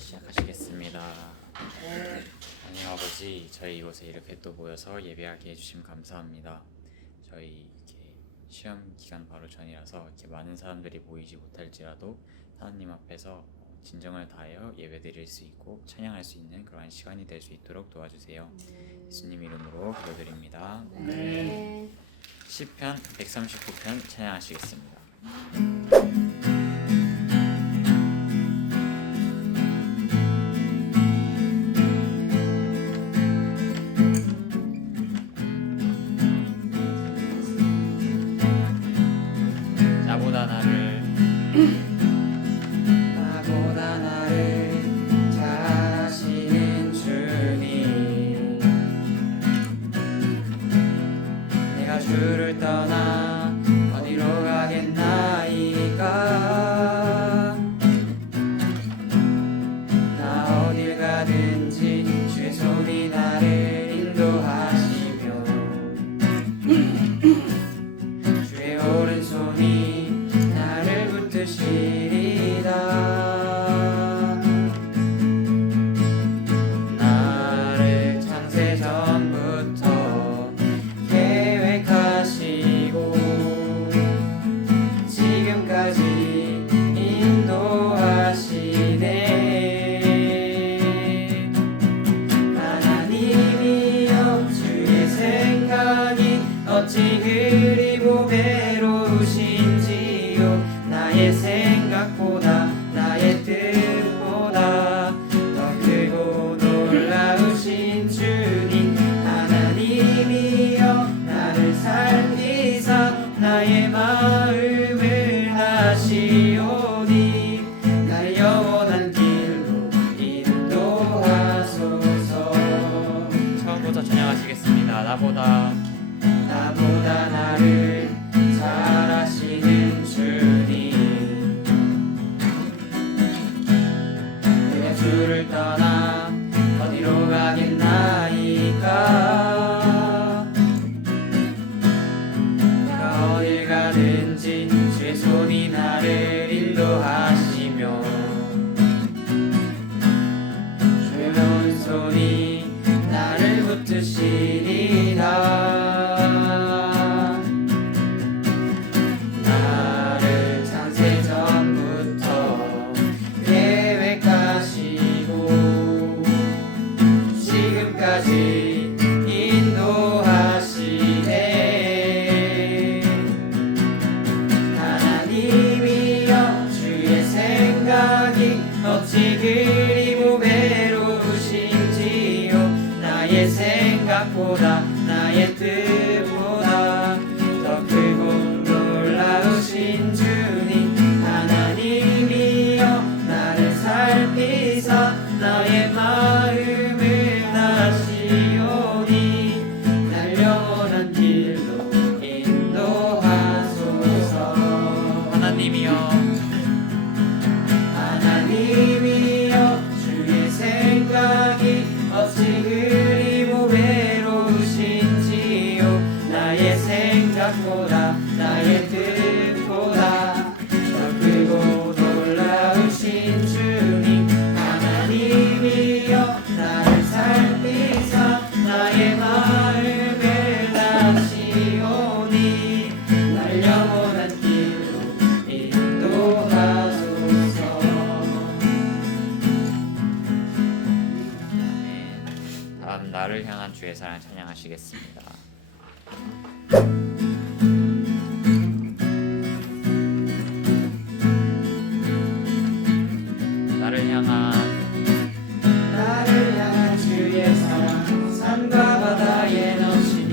시작하시겠습니다. 하나님 아버지, 저희 이곳에 이렇게 또 모여서 예배하게 해주시면 감사합니다. 저희 이렇게 시험 기간 바로 전이라서 이렇게 많은 사람들이 모이지 못할지라도 하나님 앞에서 진정을 다하여 예배드릴 수 있고 찬양할 수 있는 그러한 시간이 될 수 있도록 도와주세요. 예수님 이름으로 기도드립니다. 시편 139편 찬양하시겠습니다. 나보다 나를 잘 아시는 주님, 내가 주를 떠나 어디로 가겠나이까. 나 어딜 가든지 주의 손이 나를 인도하시며 주의 오른손이 나를 붙드시리다. 나를 창세전부터 계획하시고 지금까지 인도하시네. 하나님이여, 주의 생각이 어찌 그리 보배로우신지요. 나의 생각보다 나의 뜻보다 더 크고 놀라우신 주님, 하나님이여, 나를 살피사 나의 마음을 하시오니 나를 영원한 길로 인도하소서. 처음부터 찬양하시겠습니다. 나보다 나를 잘 아시는 주님, 내가 주를 떠나 어디로 가겠나이까. 내가 어딜 가든지 주의 손이 나를 인도하시며 주의 오른손이 나를 붙드시리라. 나를 창세전부터 계획하시고 지금까지 인도하시네. 하나님이여, 주의 생각이 어찌 그리 보배로우신지요. 나의 생각보다 나의 뜻보다 더 크고 놀라우신 주님, 하나님이여, 나를 살피사 나의 마음을 하시오니 날 영원한 길로 인도하소서. 하나님이여, 주의 생각이 어찌 그리 보배로우신지요. 나의 생각보다 나의 뜻보다 더 크고 놀라우신 주님, 하나님이여, 나를 살피사 나의 마음을 하시오니 날 영원한 길로 인도하소서. 다음 나를 향한 주의 사랑 찬양하시겠습니다. 나를 향한 주의 사랑 산과 바다에 넘치니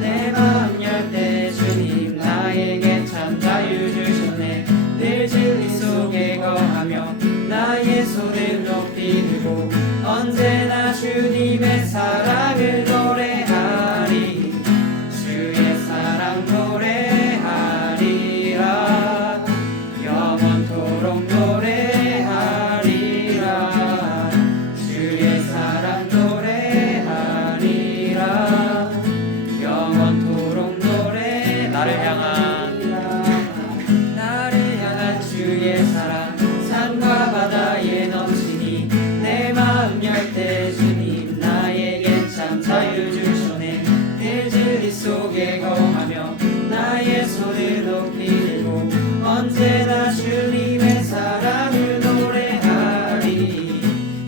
내 마음 열 때 주님 나에게 참 자유 주셨네. 늘 진리 속에 거하며 나의 손을 높이 들고 언제나 주님의 사랑을 노래하리. 주의 사랑 속에 거하며 나의 손을 높이 들고 언제나 주님의 사랑을 노래하리.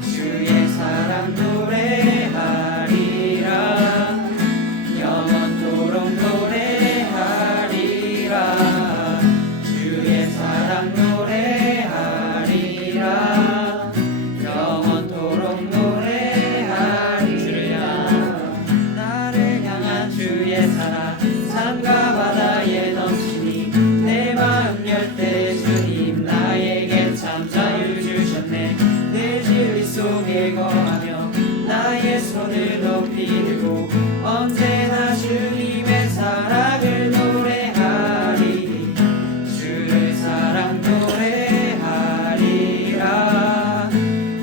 주의 사랑 노래하리라. 영원토록 노래하리라. 주의 사랑 노래하리라. 영원토록 노래하리라. 나를 향한 주의 사랑 산과 바다에 넘치니 내 마음 열 때 주님 나에게 참 자유 주셨네. 내 진리 속에 거하며 나의 손을 높이 들고 언제나 주님의 사랑을 노래하리. 주의 사랑 노래하리라.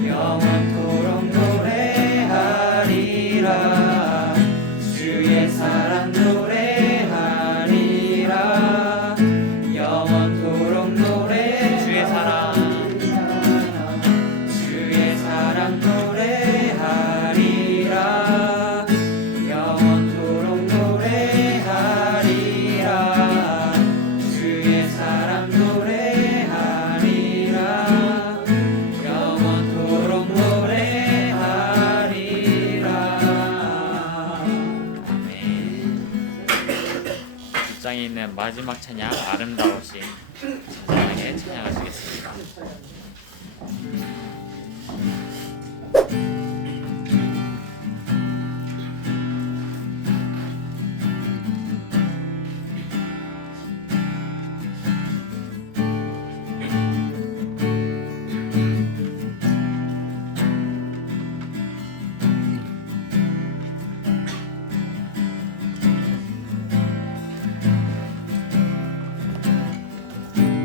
영원토록 노래하리라. 주의 사랑 노래하리라. 영원토록 노래 주의 사랑 주의 사랑 노래하리라. 영원토록 노래하리라. 주의 사랑 노래하리라. 영원토록 노래하리라. 아멘. 6장에 있는 마지막 찬양 아름다우신 찬양에 찬양하시겠습니다.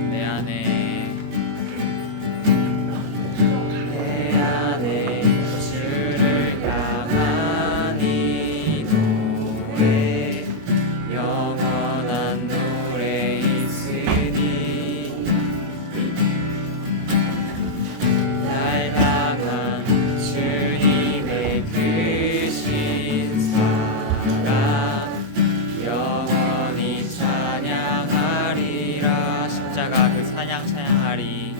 내 안에 주를 향한 이 노래 영원한 노래 있으니 날 향한 주님의 크신 사랑 영원히 찬양하리라. 십자가 그 사냥 찬양하리.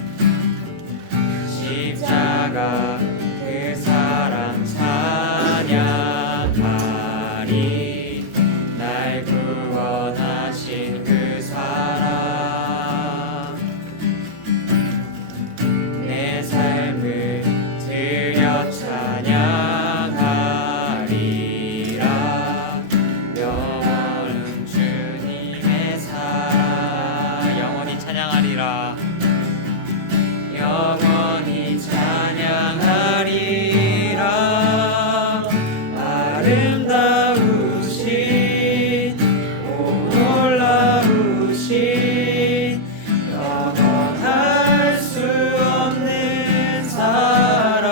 십자가 그 사랑 찬양하리. 날 구원하신 그 사랑 내 삶을 드려 찬양하리라. 영원은 주님의 사랑 영원히 찬양하리라. 영원히 찬양하리라. 아름다우신 오 놀라우신 영원할 수 없는 사랑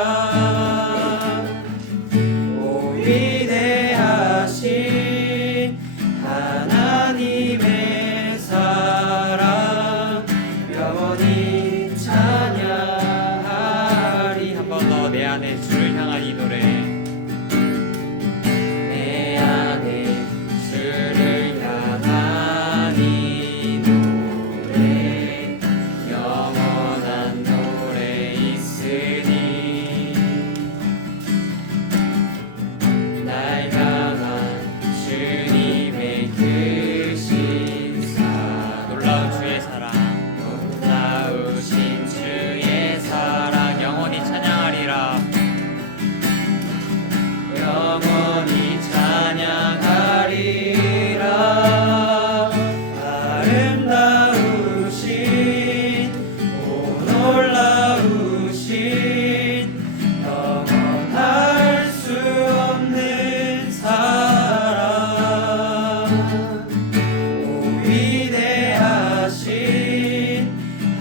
오 위대하신 하나님의 사랑 영원히 찬양하리. 한 번 더 내 안에 주를 향한 이 노래. 내 안에 주를 향한 이 노래 영원한 노래 있으니 날 향한 주님의 크신 사랑 놀라운 주의 사랑 놀라우신 주의 사랑 영원히 찬양하리라. 영원히 찬양하리라. 아름다우신 오 놀라우신 영원할 수 없는 사랑 오 위대하신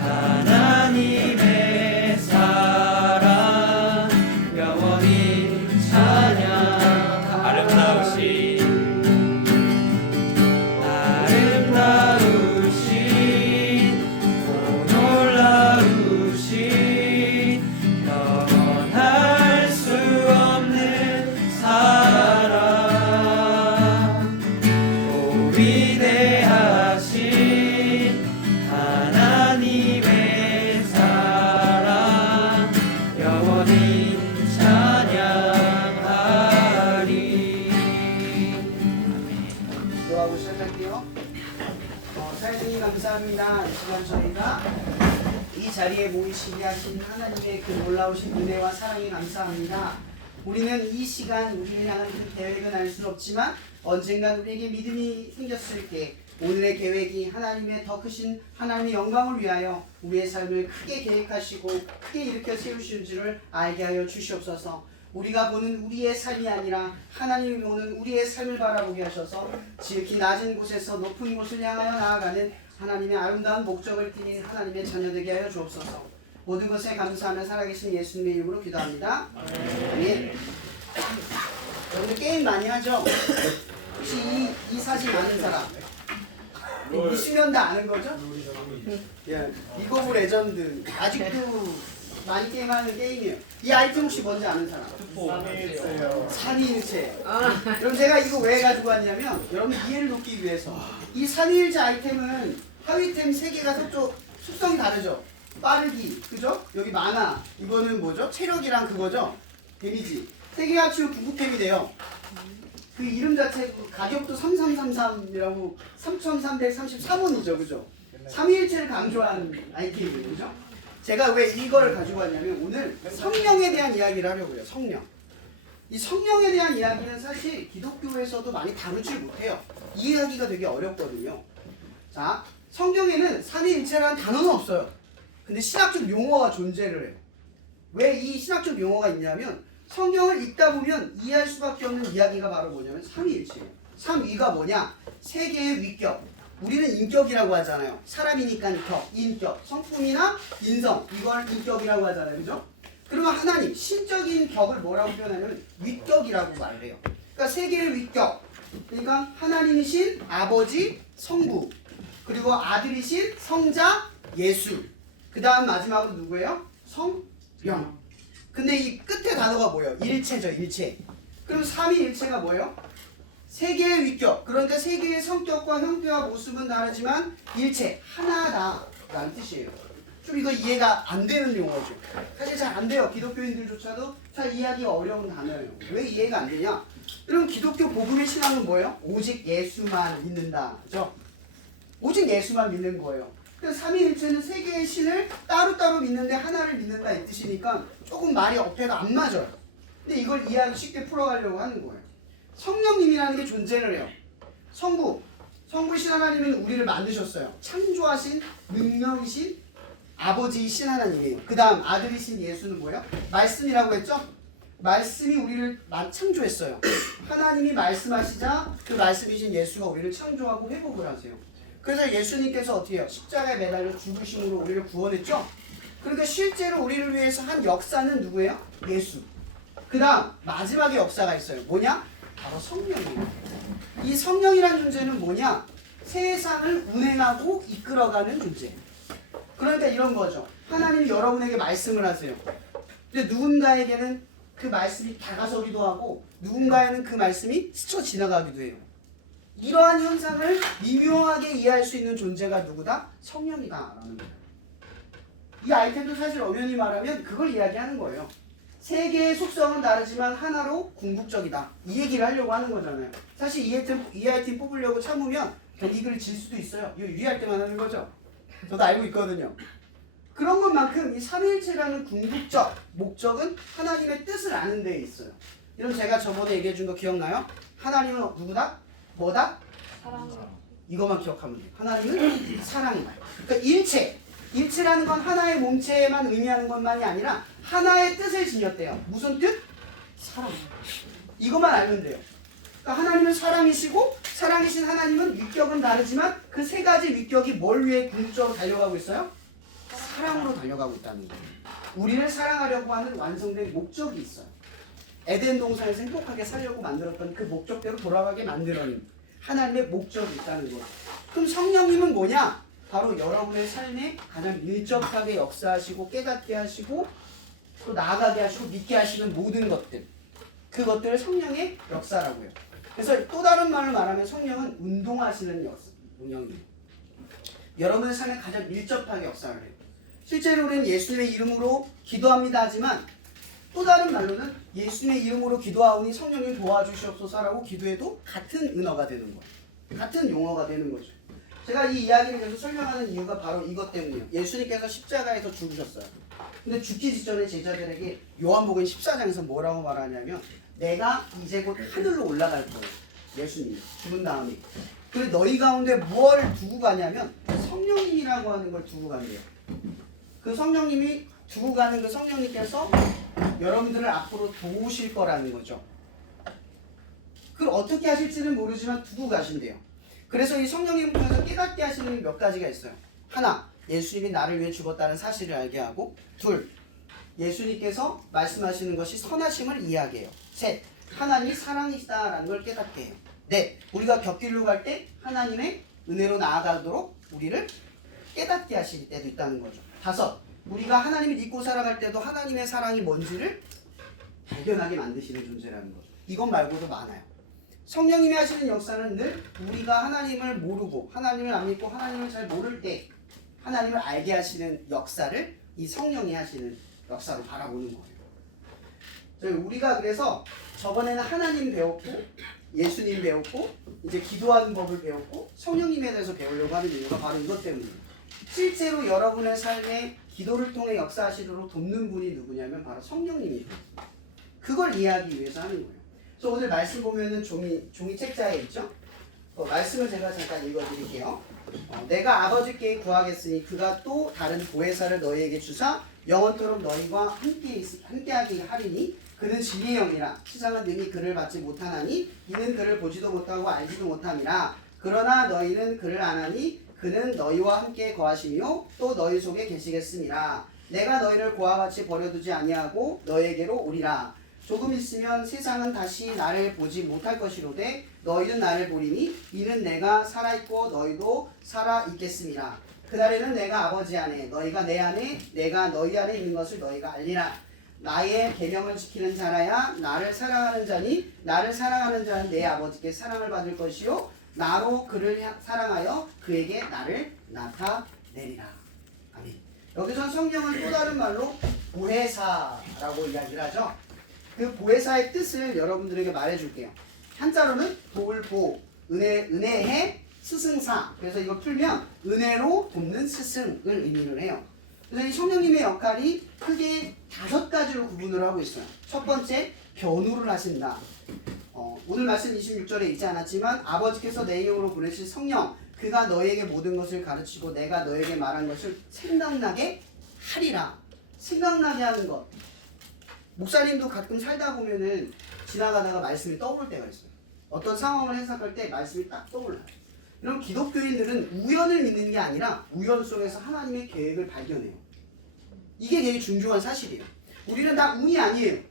하나님의 사랑 영원히 찬양 아름다우신 오 놀라우신 영원할 수 없는 사랑 오 위대하신 하나님의 사랑 영원히 찬양하리. 기도하고 시작할게요. 사장님 감사합니다. 이 시간 저희가 이 자리에 모이시게 하신 하나님의 그 놀라우신 은혜와 사랑에 감사합니다. 우리는 이 시간 우리를 향한 그 계획은 알 수 없지만 언젠간 우리에게 믿음이 생겼을 때 오늘의 계획이 하나님의 더 크신 하나님의 영광을 위하여 우리의 삶을 크게 계획하시고 크게 일으켜 세우실 줄을 알게 하여 주시옵소서. 우리가 보는 우리의 삶이 아니라 하나님이 보는 우리의 삶을 바라보게 하셔서 지극히 낮은 곳에서 높은 곳을 향하여 나아가는 하나님의 아름다운 목적을 띠는 하나님의 자녀되게 하여 주옵소서. 모든 것에 감사하며 살아계신 예수님의 이름으로 기도합니다. 아멘. 여러분들 게임 많이 하죠? 혹시 이 사진 아는 사람? 20년 다 아는 거죠? 예, 리그 오브 레전드 아직도 많이 게임하는 게임이에요. 이 아이템 혹시 뭔지 아는 사람? 삼위일체. 여러분 제가 이거 왜 가지고 왔냐면 여러분 이해를 돕기 위해서 이 삼위일체 아이템은 하위템 3개가 서쪽 속성이 다르죠? 빠르기, 그죠? 여기 만화, 이거는 뭐죠? 체력이랑 그거죠? 데미지 3개 합치면 9구템이 돼요. 그 이름 자체 가격도 3333이라고 3333원이죠, 그죠? 삼위일체를 강조한 아이템이에요, 그죠? 제가 왜 이거를 가지고 왔냐면 오늘 성령에 대한 이야기를 하려고 해요. 성령. 이 성령에 대한 이야기는 사실 기독교에서도 많이 다루지 못해요. 이해하기가 되게 어렵거든요. 자, 성경에는 삼위일체라는 단어는 없어요. 근데 신학적 용어가 존재를 해요. 왜 이 신학적 용어가 있냐면 성경을 읽다 보면 이해할 수밖에 없는 이야기가 바로 뭐냐면 삼위일체예요. 삼위가 뭐냐? 세계의 위격. 우리는 인격이라고 하잖아요. 사람이니까 격, 인격, 성품이나 인성 이걸 인격이라고 하잖아요. 그죠? 그러면 하나님, 신적인 격을 뭐라고 표현하면 위격이라고 말을 해요. 그러니까 세계의 위격. 그러니까 하나님이신 아버지, 성부, 그리고 아들이신 성자, 예수. 그 다음 마지막으로 누구예요? 성령. 근데 이 끝에 단어가 뭐예요? 일체죠, 일체. 그럼 삼위일체가 뭐예요? 세계의 위격, 그러니까 세계의 성격과 형태와 모습은 다르지만 일체, 하나다라는 뜻이에요. 좀 이거 이해가 안 되는 용어죠. 사실 잘 안 돼요. 기독교인들조차도 잘 이해하기가 어려운 단어예요. 왜 이해가 안 되냐? 여러분 기독교 복음의 신앙은 뭐예요? 오직 예수만 믿는다. 그죠? 오직 예수만 믿는 거예요. 그래서 삼위일체는 세 개의 신을 따로따로 믿는데 하나를 믿는다 이 뜻이니까 조금 말이 어폐가 안 맞아요. 근데 이걸 이해하기 쉽게 풀어가려고 하는 거예요. 성령님이라는 게 존재를 해요. 성부이신 하나님은 우리를 만드셨어요. 창조하신 능력이신 아버지이신 하나님이에요. 그 다음 아들이신 예수는 뭐예요? 말씀이라고 했죠? 말씀이 우리를 창조했어요. 하나님이 말씀하시자 그 말씀이신 예수가 우리를 창조하고 회복을 하세요. 그래서 예수님께서 어떻게 해요? 십자가에 매달려 죽으심으로 우리를 구원했죠? 그러니까 실제로 우리를 위해서 한 역사는 누구예요? 예수. 그 다음 마지막에 역사가 있어요. 뭐냐? 바로 성령이에요. 이 성령이라는 존재는 뭐냐? 세상을 운행하고 이끌어가는 존재. 그러니까 이런 거죠. 하나님이 여러분에게 말씀을 하세요. 근데 누군가에게는 그 말씀이 다가서기도 하고 누군가에는 그 말씀이 스쳐 지나가기도 해요. 이러한 현상을 미묘하게 이해할 수 있는 존재가 누구다? 성령이다라는 거예요. 이 아이템도 사실 엄연히 말하면 그걸 이야기하는 거예요. 세 개의 속성은 다르지만 하나로 궁극적이다. 이 얘기를 하려고 하는 거잖아요. 사실 이 아이템 뽑으려고 참으면 경기글을 질 수도 있어요. 이거 유리할 때만 하는 거죠. 저도 알고 있거든요. 그런 것만큼 이 삼위일체라는 궁극적 목적은 하나님의 뜻을 아는 데에 있어요. 이런 제가 저번에 얘기해 준 거 기억나요? 하나님은 누구다? 뭐다? 사랑. 이것만 기억하면 돼요. 하나님은 사랑이다. 그러니까 일체라는 건 하나의 몸체만 의미하는 것만이 아니라 하나의 뜻을 지녔대요. 무슨 뜻? 사랑. 이것만 알면 돼요. 그러니까 하나님은 사랑이시고 사랑이신 하나님은 위격은 다르지만 그 세 가지 위격이 뭘 위해 궁극적으로 달려가고 있어요? 사랑으로 달려가고 있다는 거예요. 우리를 사랑하려고 하는 완성된 목적이 있어요. 에덴 동산에서 행복하게 살려고 만들었던 그 목적대로 돌아가게 만들어낸 하나님의 목적이 있다는 거예요. 그럼 성령님은 뭐냐? 바로 여러분의 삶에 가장 밀접하게 역사하시고 깨닫게 하시고 또 나아가게 하시고 믿게 하시는 모든 것들, 그것들을 성령의 역사라고 해요. 그래서 또 다른 말로 말하면 성령은 운동하시는 운영이에요. 여러분의 삶에 가장 밀접하게 역사를 해요. 실제로 우리는 예수님의 이름으로 기도합니다 하지만 또 다른 말로는 예수님의 이름으로 기도하오니 성령님 도와주시옵소서라고 기도해도 같은 은어가 되는 거예요. 같은 용어가 되는 거죠. 제가 이 이야기를 계속 설명하는 이유가 바로 이것 때문이에요. 예수님께서 십자가에서 죽으셨어요. 근데 죽기 직전에 제자들에게 요한복음 14장에서 뭐라고 말하냐면 내가 이제 곧 하늘로 올라갈 거예요. 예수님이 죽은 다음에. 그리고 너희 가운데 뭘 두고 가냐면 성령님이라고 하는 걸 두고 간대요. 그 성령님이 두고 가는 그 성령님께서 여러분들을 앞으로 도우실 거라는 거죠. 그걸 어떻게 하실지는 모르지만 두고 가신대요. 그래서 이 성령님을 통해서 깨닫게 하시는 몇 가지가 있어요. 하나, 예수님이 나를 위해 죽었다는 사실을 알게 하고, 둘, 예수님께서 말씀하시는 것이 선하심을 이해하게 해요. 셋, 하나님이 사랑이시다라는 걸 깨닫게 해요. 넷, 우리가 곁길로 갈 때 하나님의 은혜로 나아가도록 우리를 깨닫게 하실 때도 있다는 거죠. 다섯, 우리가 하나님을 믿고 살아갈 때도 하나님의 사랑이 뭔지를 발견하게 만드시는 존재라는 거죠. 이것 말고도 많아요. 성령님이 하시는 역사는 늘 우리가 하나님을 모르고 하나님을 안 믿고 하나님을 잘 모를 때 하나님을 알게 하시는 역사를 이 성령이 하시는 역사로 바라보는 거예요. 우리가 그래서 저번에는 하나님 배웠고 예수님 배웠고 이제 기도하는 법을 배웠고 성령님에 대해서 배우려고 하는 이유가 바로 이것 때문이에요. 실제로 여러분의 삶에 기도를 통해 역사하시도록 돕는 분이 누구냐면 바로 성령님이에요. 그걸 이해하기 위해서 하는 거예요. 그래서 오늘 말씀 보면은 종이 책자에 있죠. 말씀을 제가 잠깐 읽어드릴게요. 내가 아버지께 구하겠으니 그가 또 다른 보혜사를 너희에게 주사 영원토록 너희와 함께하게 하리니 그는 진리의 영이라 세상은 능히 그를 받지 못하나니 이는 그를 보지도 못하고 알지도 못함이라 그러나 너희는 그를 아나니 그는 너희와 함께 거하시며 또 너희 속에 계시겠음이라 내가 너희를 고와 같이 버려두지 아니하고 너희에게로 오리라 조금 있으면 세상은 다시 나를 보지 못할 것이로되 너희는 나를 보리니 이는 내가 살아있고 너희도 살아있겠음이라 그날에는 내가 아버지 안에 너희가 내 안에 내가 너희 안에 있는 것을 너희가 알리라 나의 계명을 지키는 자라야 나를 사랑하는 자니 나를 사랑하는 자는 내 아버지께 사랑을 받을 것이요 나로 그를 사랑하여 그에게 나를 나타내리라. 아멘. 여기서 성령은 또 다른 말로 보혜사라고 이야기를 하죠. 그 보혜사의 뜻을 여러분들에게 말해줄게요. 한자로는 돌보, 은혜의 스승사. 그래서 이걸 풀면 은혜로 돕는 스승을 의미를 해요. 그래서 이 성령님의 역할이 크게 5가지로 구분을 하고 있어요. 첫 번째, 변호를 하신다. 오늘 말씀 26절에 있지 않았지만 아버지께서 내 이름으로 보내실 성령 그가 너에게 모든 것을 가르치고 내가 너에게 말한 것을 생각나게 하리라. 생각나게 하는 것. 목사님도 가끔 살다 보면은 지나가다가 말씀이 떠오를 때가 있어요. 어떤 상황을 해석할 때 말씀이 딱 떠올라요. 이런 기독교인들은 우연을 믿는 게 아니라 우연 속에서 하나님의 계획을 발견해요. 이게 되게 중요한 사실이에요. 우리는 다 운이 아니에요.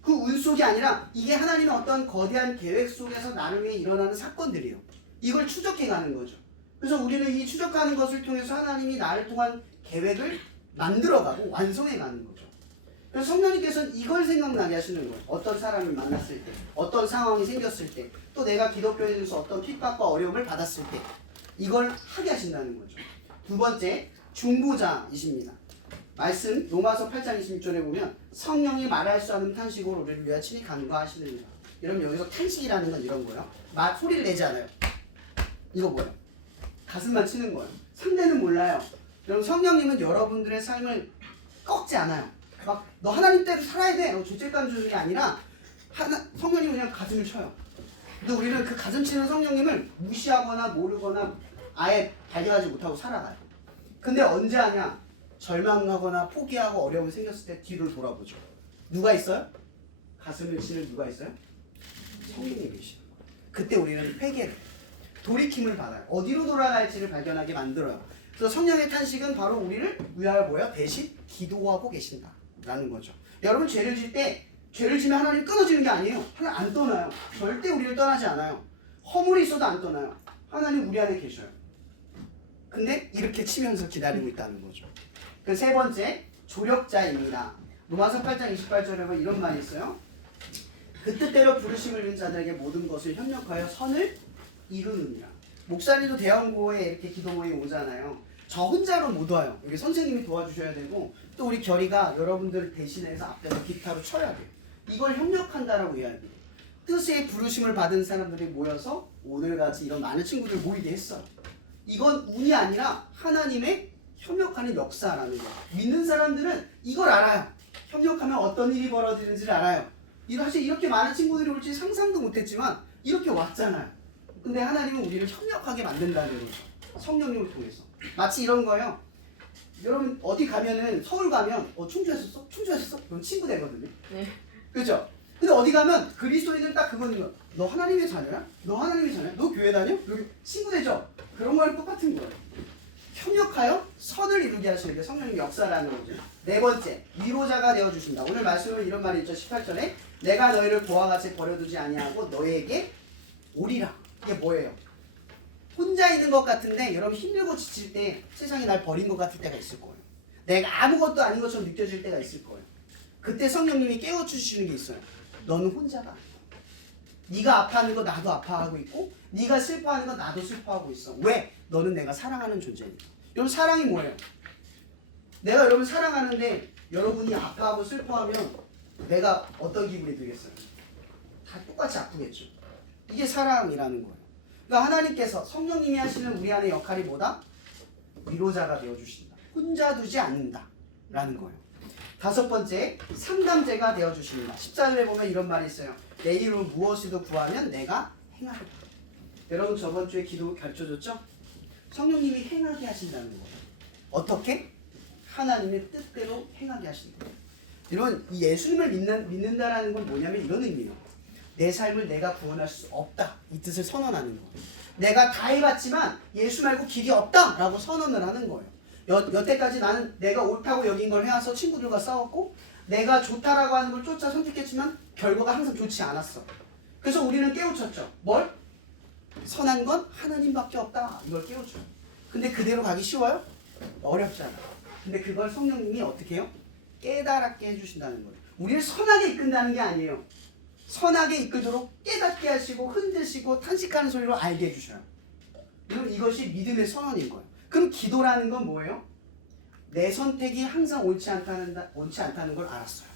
그 운 속이 아니라 이게 하나님의 어떤 거대한 계획 속에서 나를 위해 일어나는 사건들이에요. 이걸 추적해 가는 거죠. 그래서 우리는 이 추적하는 것을 통해서 하나님이 나를 통한 계획을 만들어가고 완성해 가는 거죠. 그래서 성령님께서는 이걸 생각나게 하시는 거예요. 어떤 사람을 만났을 때, 어떤 상황이 생겼을 때, 또 내가 기독교인으로서 어떤 핍박과 어려움을 받았을 때 이걸 하게 하신다는 거죠. 두 번째, 중보자이십니다. 말씀 로마서 8장 26절에 보면 성령이 말할 수 없는 탄식으로 우리를 위하여 친히 간구하시느니라. 여러분 여기서 탄식이라는 건 이런 거예요. 소리를 내지 않아요. 이거 뭐예요? 가슴만 치는 거예요. 상대는 몰라요. 여러분 성령님은 여러분들의 삶을 꺾지 않아요. 막 너 하나님 대로 살아야 돼. 죄책감 주는 게 아니라 성령님은 그냥 가슴을 쳐요. 근데 우리는 그 가슴 치는 성령님을 무시하거나 모르거나 아예 발견하지 못하고 살아가요. 근데 언제 하냐? 절망하거나 포기하고 어려움이 생겼을 때 뒤를 돌아보죠. 누가 있어요? 가슴을 치는 누가 있어요? 성령님이 계시는 거예요. 그때 우리는 회개를 해요. 돌이킴을 받아요. 어디로 돌아갈지를 발견하게 만들어요. 그래서 성령의 탄식은 바로 우리를 위하여 뭐예요? 대신 기도하고 계신다라는 거죠. 여러분 죄를 질 때 죄를 지면 하나님 끊어지는 게 아니에요. 하나님 안 떠나요. 절대 우리를 떠나지 않아요. 허물이 있어도 안 떠나요. 하나님 우리 안에 계셔요. 근데 이렇게 치면서 기다리고 있다는 거죠. 그 세 번째, 조력자입니다. 로마서 8장 28절에 보면 이런 말이 있어요. 그 뜻대로 부르심을 입은 자들에게 모든 것을 협력하여 선을 이루느니라. 목사님도 대형고에 이렇게 기도 모임 오잖아요. 저 혼자로 못 와요. 여기 선생님이 도와주셔야 되고 또 우리 결이가 여러분들 대신해서 앞에서 기타로 쳐야 돼요. 이걸 협력한다라고 이야기해요. 뜻의 부르심을 받은 사람들이 모여서 오늘같이 이런 많은 친구들 모이게 했어요. 이건 운이 아니라 하나님의 협력하는 역사라는 거예요. 믿는 사람들은 이걸 알아요. 협력하면 어떤 일이 벌어지는지를 알아요. 사실 이렇게 많은 친구들이 올지 상상도 못했지만 이렇게 왔잖아요. 근데 하나님은 우리를 협력하게 만든다는 거죠. 성령님을 통해서. 마치 이런 거예요. 여러분 어디 가면은 서울 가면 충주했었어? 충주했었어? 그럼 친구 되거든요. 네. 그죠? 근데 어디 가면 그리스도인은 딱 그거는 너 하나님의 자녀야? 너 하나님의 자녀야? 너 교회 다녀? 여기 친구 되죠? 그런 거랑 똑같은 거예요. 협력하여 선을 이루게 하시는 게 성령의 역사라는 거죠. 네 번째, 위로자가 되어주신다. 오늘 말씀은 이런 말이 있죠. 18절에 내가 너희를 고와 같이 버려두지 아니하고 너희에게 오리라. 이게 뭐예요? 혼자 있는 것 같은데 여러분 힘들고 지칠 때 세상이 날 버린 것 같을 때가 있을 거예요. 내가 아무것도 아닌 것처럼 느껴질 때가 있을 거예요. 그때 성령님이 깨워주시는 게 있어요. 너는 혼자가 아니야. 네가 아파하는 거 나도 아파하고 있고 네가 슬퍼하는 거 나도 슬퍼하고 있어. 왜? 너는 내가 사랑하는 존재니까. 여러분 사랑이 뭐예요? 내가 여러분 사랑하는데 여러분이 아파하고 슬퍼하면 내가 어떤 기분이 들겠어요? 다 똑같이 아프겠죠. 이게 사랑이라는 거예요. 그러니까 하나님께서 성령님이 하시는 우리 안의 역할이 뭐다? 위로자가 되어주신다. 혼자 두지 않는다 라는 거예요. 다섯 번째, 상담제가 되어주신다. 14절에 보면 이런 말이 있어요. 내 이름으로 무엇이도 구하면 내가 행하리라. 여러분 저번 주에 기도 가르쳐줬죠? 성령님이 행하게 하신다는 거예요. 어떻게? 하나님의 뜻대로 행하게 하신다. 여러분 이 예수님을 믿는다라는 건 뭐냐면 이런 의미예요. 내 삶을 내가 구원할 수 없다. 이 뜻을 선언하는 거예요. 내가 다 해봤지만 예수 말고 길이 없다 라고 선언을 하는 거예요. 여태까지 나는 내가 옳다고 여긴 걸 해와서 친구들과 싸웠고 내가 좋다라고 하는 걸 쫓아 선택했지만 결과가 항상 좋지 않았어. 그래서 우리는 깨우쳤죠. 뭘? 선한 건 하나님밖에 없다. 이걸 깨우쳐요. 근데 그대로 가기 쉬워요? 어렵잖아. 근데 그걸 성령님이 어떻게 해요? 깨달았게 해주신다는 거예요. 우리를 선하게 이끈다는 게 아니에요. 선하게 이끌도록 깨닫게 하시고 흔드시고 탄식하는 소리로 알게 해주셔요. 이것이 믿음의 선언인 거예요. 그럼 기도라는 건 뭐예요? 내 선택이 항상 옳지 않다는 걸 알았어요.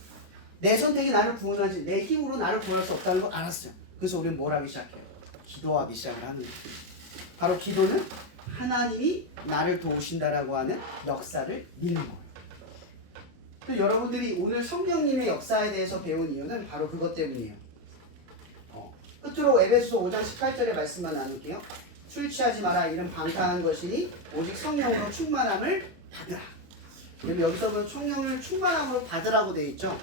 내 선택이 나를 구원하지 내 힘으로 나를 구원할 수 없다는 걸 알았어요. 그래서 우리는 뭘 하기 시작해요? 기도하기 시작을 하는 거예요. 바로 기도는 하나님이 나를 도우신다라고 하는 역사를 믿는 거예요. 또 여러분들이 오늘 성령님의 역사에 대해서 배운 이유는 바로 그것 때문이에요. 끝으로 에베소서 5장 18절의 말씀만 나눌게요. 술 취하지 마라. 이는 방탕한 것이니 오직 성령으로 충만함을 받으라. 여기서 보면 성령을 충만함으로 받으라고 되어 있죠.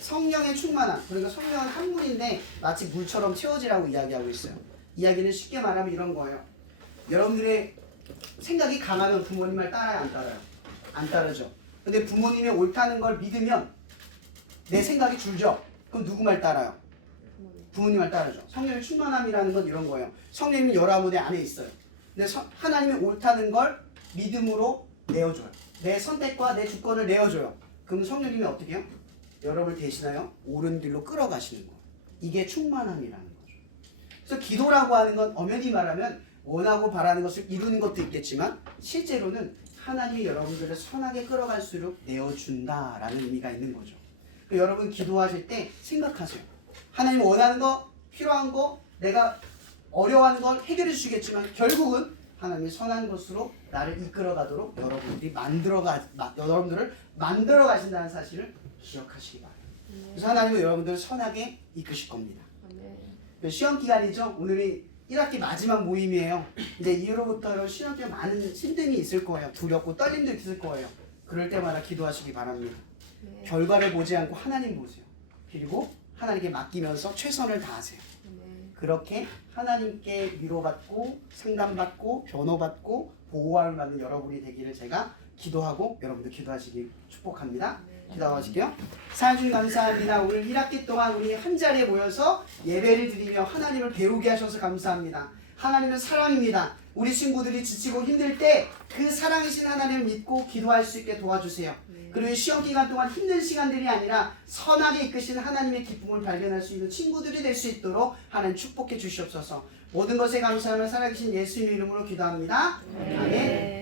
성령의 충만함. 그러니까 성령은 한 물인데 마치 물처럼 채워지라고 이야기하고 있어요. 이야기는 쉽게 말하면 이런 거예요. 여러분들의 생각이 강하면 부모님 말 따라요? 안 따라요? 안 따르죠. 근데 부모님의 옳다는 걸 믿으면 내 생각이 줄죠. 그럼 누구 말 따라요? 부모님 말 따르죠. 성령의 충만함이라는 건 이런 거예요. 성령님이 여러분 안에 있어요. 근데 하나님의 옳다는 걸 믿음으로 내어줘요. 내 선택과 내 주권을 내어줘요. 그럼 성령님이 어떻게 해요? 여러분을 대신하여 옳은 길로 끌어가시는 거예요. 이게 충만함이라는 거죠. 그래서 기도라고 하는 건 엄연히 말하면 원하고 바라는 것을 이루는 것도 있겠지만 실제로는 하나님이 여러분들을 선하게 끌어갈수록 내어준다라는 의미가 있는 거죠. 여러분 기도하실 때 생각하세요. 하나님 원하는 거, 필요한 거, 내가 어려워하는 걸 해결해 주시겠지만 결국은 하나님이 선한 것으로 나를 이끌어가도록 여러분들을 만들어 가신다는 사실을 기억하시기 바랍니다. 그래서 하나님은 여러분들을 선하게 이끄실 겁니다. 시험 기간이죠. 오늘이 1학기 마지막 모임이에요. 이제 이후로부터 시험 때 많은 힘듦이 있을 거예요. 두렵고 떨림도 있을 거예요. 그럴 때마다 기도하시기 바랍니다. 결과를 보지 않고 하나님 보세요. 그리고 하나님께 맡기면서 최선을 다하세요. 그렇게 하나님께 위로받고 상담받고 변호받고 보호함을 받는 여러분이 되기를 제가 기도하고 여러분도 기도하시길 축복합니다. 기도하실게요. 하나님 감사합니다. 오늘 1학기 동안 우리 한 자리에 모여서 예배를 드리며 하나님을 배우게 하셔서 감사합니다. 하나님은 사랑입니다. 우리 친구들이 지치고 힘들 때 그 사랑이신 하나님을 믿고 기도할 수 있게 도와주세요. 그리고 이 시험 기간 동안 힘든 시간들이 아니라 선하게 이끄신 하나님의 기쁨을 발견할 수 있는 친구들이 될 수 있도록 하나님 축복해 주시옵소서. 모든 것에 감사하며 살아계신 예수님의 이름으로 기도합니다. 아멘.